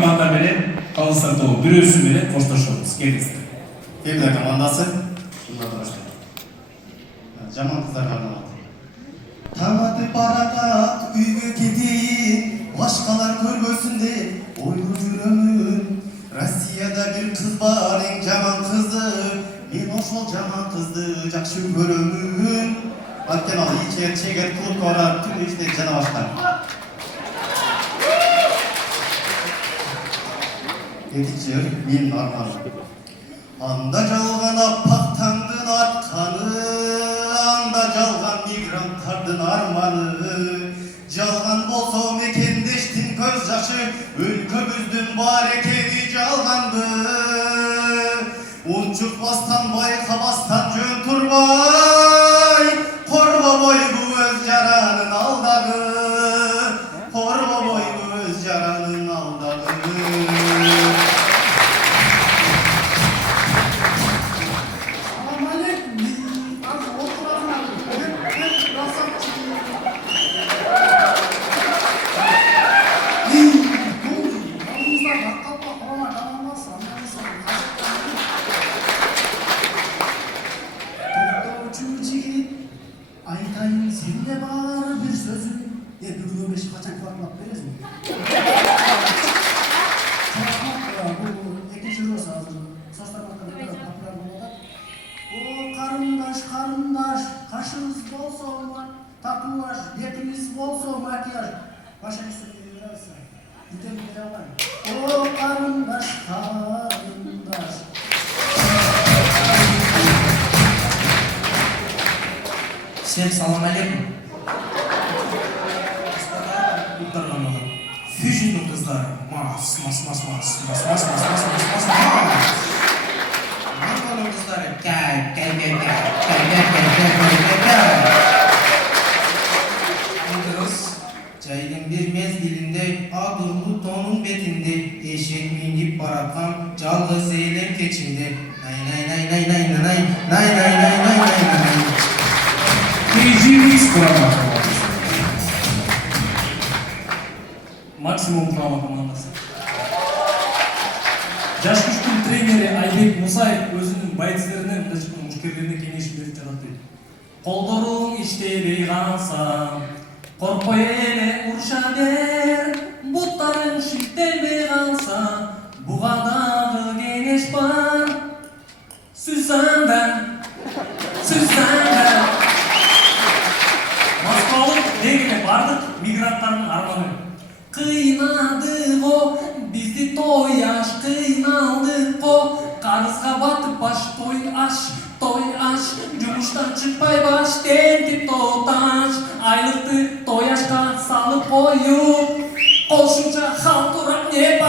команда менен калыстар тобу бирөөсү менен коштошобуз. Келиңиздер. Femler командасы. Şunlardan başlayalım. Жаман кыздарга арналат. Таң атып баратат үйгө кетейин, башкалар көрбөсүн деп ойлоп жүрөмүн. Россияда бир кыз бар, эң жаман кызы. Мен ошол жаман кызды жакшы көрөмүн. Анткени ал ичет, чегет, клубка барат, түнү иштейт жана башка. Экинчи менин арманым. Анда жалган аппак таңдын атканы, анда жалган мигранттардын арманы. Жалган болсо мекендештин көз жашы, өлкөбүздүн бар экени жалганды. Унчукпастан байкабастан жөн турбай, коргобойбу өз жаранын алдагы, коргобойбу өз жаранын алдагы. Айтайын сенде бар bir sözüm. Бүгүнө беш качан кварталап бересиң? Бул экинчи роз азыр составакта популяр болуп атат. О карындаш, карындаш, кашыңыз болсо татуаж, бетиңиз болсо макияж. Башка нерсе беребиз. Бүтөн бере албайм. О карындаш, карындаш. Всем салам алейкум. Фьюжн кыздар. Мас. Марганың кыздары. Кай. Андырыс. Жайдың бір мезгилинде адырлы тонун бетинде эшек минип бараткан жалгыз элем кечинде. Най. Кежимис Курама командасы. Максимум Курама командасы. Жаш күчтүн тренери Айбек Мусаев өзүнүн байцлерине, мушкерлерине кеңеш берип жатат дейт. Колдоруң иштебей калса, коркпой эле уруша бер, буттарың шиттелбей калса, буга дагы кеңеш бар. Сүйсөңдө. Дегене бардык мигранттардын арманы. Кыйнадык о, бизди той аш, кыйналдык о. Карызга батып баш, той аш. Жумуштан чыкпай баш, тентип тоташ. Айлыкты той ашка салып коюп, кошумча халтурак не